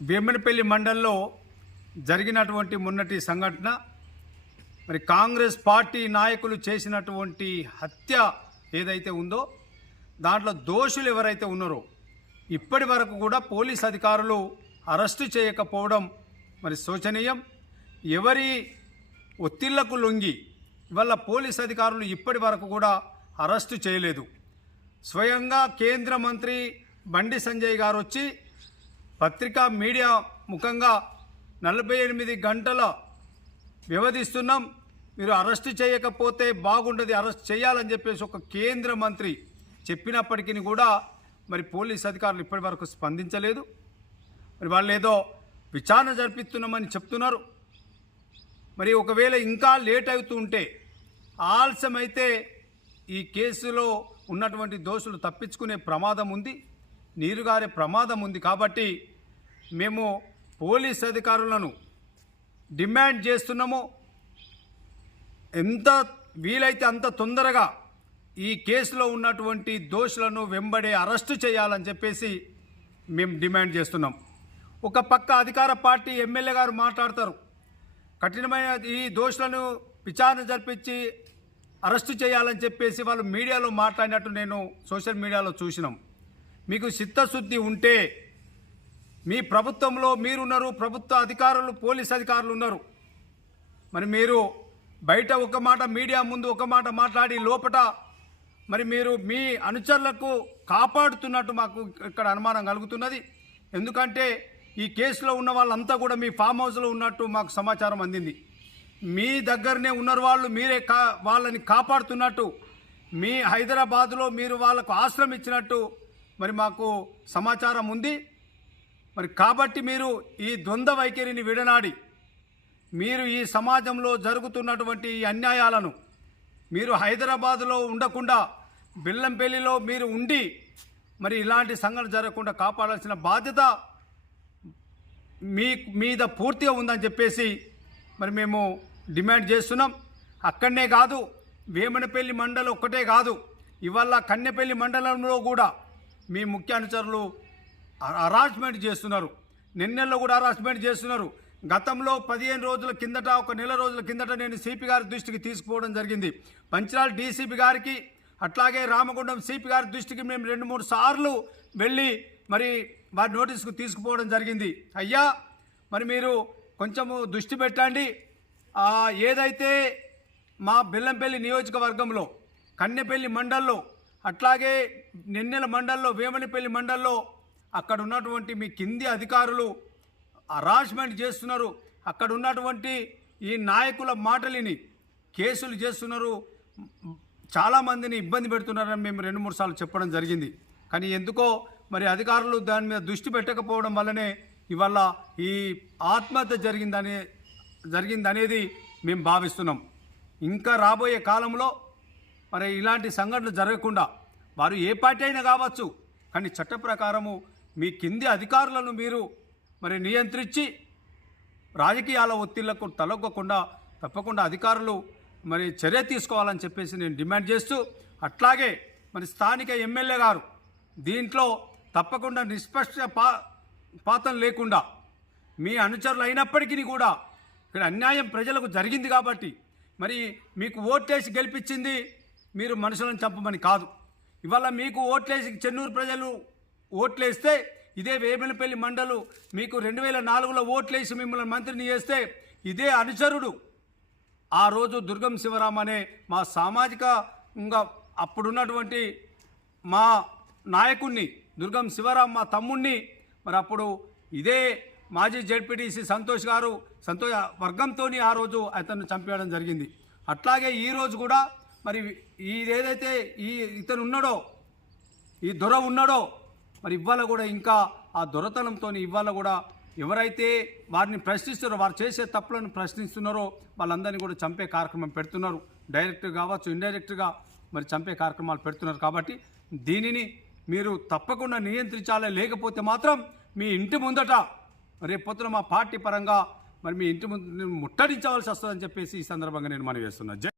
భీమనపల్లి మండలంలో జరిగినటువంటి మొన్నటి సంఘటన మరి కాంగ్రెస్ పార్టీ నాయకులు చేసినటువంటి హత్య ఏదైతే ఉందో దాంట్లో దోషులు ఎవరైతే ఉన్నారో ఇప్పటి వరకు కూడా పోలీస్ అధికారులు అరెస్టు చేయకపోవడం మరి శోచనీయం. ఎవరి ఒత్తిళ్ళకు లొంగి ఇవాళ పోలీస్ అధికారులు ఇప్పటి వరకు కూడా అరెస్టు చేయలేదు. స్వయంగా కేంద్ర మంత్రి బండి సంజయ్ గారు వచ్చి పత్రికా మీడియా ముఖంగా నలభై ఎనిమిది గంటల వ్యవధిస్తున్నాం. మీరు అరెస్ట్ చేయకపోతే బాగుండదు అరెస్ట్ చేయాలని చెప్పేసి ఒక కేంద్ర మంత్రి చెప్పినప్పటికీ కూడా మరి పోలీస్ అధికారులు ఇప్పటి వరకు స్పందించలేదు. మరి వాళ్ళు ఏదో విచారణ జరిపిస్తున్నామని చెప్తున్నారు. మరి ఒకవేళ ఇంకా లేట్ అవుతుంటే ఆలస్యమైతే ఈ కేసులో ఉన్నటువంటి దోషులు తప్పించుకునే ప్రమాదం ఉంది. నీరుగారే ప్రమాదం ఉంది కాబట్టి మేము పోలీస్ అధికారులను డిమాండ్ చేస్తున్నాము. ఎంత వీలైతే అంత తొందరగా ఈ కేసులో ఉన్నటువంటి దోషులను వెంబడే అరెస్టు చేయాలని చెప్పేసి మేము డిమాండ్ చేస్తున్నాం. ఒక పక్క అధికార పార్టీ ఎమ్మెల్యే గారు మాట్లాడతారు. కఠినమైన ఈ దోషులను విచారణ జరిపించి అరెస్టు చేయాలని చెప్పేసి వాళ్ళు మీడియాలో మాట్లాడినట్టు నేను సోషల్ మీడియాలో చూసినాం. మీకు చిత్తశుద్ధి ఉంటే మీ ప్రభుత్వంలో మీరున్నారు ప్రభుత్వ అధికారులు పోలీస్ అధికారులు ఉన్నారు. మరి మీరు బయట ఒక మాట మీడియా ముందు ఒక మాట మాట్లాడి లోపట మరి మీరు మీ అనుచరులకు కాపాడుతున్నట్టు మాకు ఇక్కడ అనుమానం కలుగుతున్నది. ఎందుకంటే ఈ కేసులో ఉన్న వాళ్ళంతా కూడా మీ ఫామ్ హౌస్లో ఉన్నట్టు మాకు సమాచారం అందింది. మీ దగ్గరనే ఉన్నారు వాళ్ళు మీరే కా వాళ్ళని కాపాడుతున్నట్టు మీ హైదరాబాదులో మీరు వాళ్ళకు ఆశ్రయం ఇచ్చినట్టు మరి మాకు సమాచారం ఉంది. మరి కాబట్టి మీరు ఈ ద్వంద్వ వైఖరిని విడనాడి మీరు ఈ సమాజంలో జరుగుతున్నటువంటి ఈ అన్యాయాలను మీరు హైదరాబాదులో ఉండకుండా బెల్లంపల్లిలో మీరు ఉండి మరి ఇలాంటి సంఘటన జరగకుండా కాపాడాల్సిన బాధ్యత మీ మీద పూర్తిగా ఉందని చెప్పేసి మరి మేము డిమాండ్ చేస్తున్నాం. అక్కడనే కాదు వేమనపల్లి మండలం ఒక్కటే కాదు ఇవాళ కన్నెపల్లి మండలంలో కూడా మీ ముఖ్య అనుచరులు హరాస్మెంట్ చేస్తున్నారు. నిన్నెల్లో కూడా హరాస్మెంట్ చేస్తున్నారు. గతంలో పదిహేను రోజుల కిందట ఒక నెల రోజుల కిందట నేను సిపి గారి దృష్టికి తీసుకుపోవడం జరిగింది. పంచనాల్ డీసీపీ గారికి అట్లాగే రామగుండం సిపి గారి దృష్టికి మేము రెండు మూడు సార్లు వెళ్ళి మరి వారి నోటీసుకు తీసుకుపోవడం జరిగింది. అయ్యా మరి మీరు కొంచెము దృష్టి పెట్టండి. ఏదైతే మా బెల్లంపల్లి నియోజకవర్గంలో కన్నెపల్లి మండల్లో అట్లాగే నిన్నెల మండల్లో వేమనిపల్లి మండల్లో అక్కడ ఉన్నటువంటి మీ కింది అధికారులు హరాస్మెంట్ చేస్తున్నారు. అక్కడ ఉన్నటువంటి ఈ నాయకుల మాటలిని కేసులు చేస్తున్నారు. చాలామందిని ఇబ్బంది పెడుతున్నారని మేము రెండు మూడు సార్లు చెప్పడం జరిగింది. కానీ ఎందుకో మరి అధికారులు దాని మీద దృష్టి పెట్టకపోవడం వల్లనే ఇవాళ ఈ ఆత్మహత్య జరిగిందనే జరిగిందనేది మేము భావిస్తున్నాం. ఇంకా రాబోయే కాలంలో మరి ఇలాంటి సంఘటనలు జరగకుండా వారు ఏ పార్టీ అయినా కావచ్చు కానీ చట్ట ప్రకారము మీ కింది అధికారులను మీరు మరి నియంత్రించి రాజకీయాల ఒత్తిళ్ళకు తలొగ్గకుండా తప్పకుండా అధికారులు మరి చర్య తీసుకోవాలని చెప్పేసి నేను డిమాండ్ చేస్తూ అట్లాగే మరి స్థానిక ఎమ్మెల్యే గారు దీంట్లో తప్పకుండా నిష్పక్ష పా పాతం లేకుండా మీ అనుచరులు అయినప్పటికీ కూడా ఇక్కడ అన్యాయం ప్రజలకు జరిగింది కాబట్టి మరి మీకు ఓటేసి గెలిపించింది మీరు మనుషులను చంపమని కాదు. ఇవాళ మీకు ఓట్లేసి చెన్నూరు ప్రజలు ఓట్లేస్తే ఇదే వేమిలపల్లి మండలు మీకు రెండు వేల నాలుగులో ఓట్లేసి మిమ్మల్ని మంత్రిని చేస్తే ఇదే అనుచరుడు. ఆ రోజు దుర్గం శివరాం అనే మా సామాజికంగా అప్పుడున్నటువంటి మా నాయకుణ్ణి దుర్గం శివరాం మా తమ్ముణ్ణి మరి అప్పుడు ఇదే మాజీ జడ్పీటీసీ సంతోష్ గారు సంతోష వర్గంతో ఆ రోజు అతన్ని చంపేయడం జరిగింది. అట్లాగే ఈరోజు కూడా మరి ఇదేదైతే ఈ ఇతను ఉన్నాడో ఈ దొర ఉన్నాడో మరి ఇవాళ కూడా ఇంకా ఆ దొరతనంతో ఇవాళ కూడా ఎవరైతే వారిని ప్రశ్నిస్తున్నారో వారు చేసే తప్పులను ప్రశ్నిస్తున్నారో వాళ్ళందరినీ కూడా చంపే కార్యక్రమం పెడుతున్నారు. డైరెక్ట్ కావచ్చు ఇండైరెక్ట్గా మరి చంపే కార్యక్రమాలు పెడుతున్నారు. కాబట్టి దీనిని మీరు తప్పకుండా నియంత్రించాలి. లేకపోతే మాత్రం మీ ఇంటి ముందట రేపు మా పార్టీ పరంగా మరి మీ ఇంటి ముందు ముట్టడించవలసి వస్తుందని చెప్పేసి ఈ సందర్భంగా నేను మనవి చేస్తున్నా.